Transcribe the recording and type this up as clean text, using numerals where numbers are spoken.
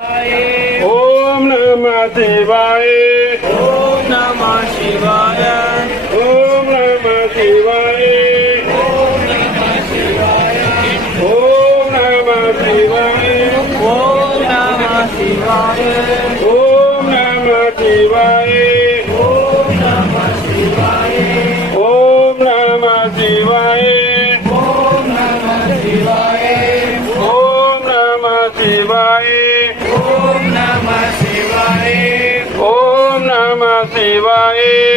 ओम नमः शिवाय। ओम नमः शिवाय। ओम नमः शिवाय। ओम नमः शिवाय। ओम नमः शिवाय। ओम नमः शिवाय। ओम नमः शिवाय। ओम नमः शिवाय। ओम नमः शिवाय। ओम नमः शिवाय। ओम नमः शिवाय। ओम नमः शिवाय। ओम नमः शिवाय।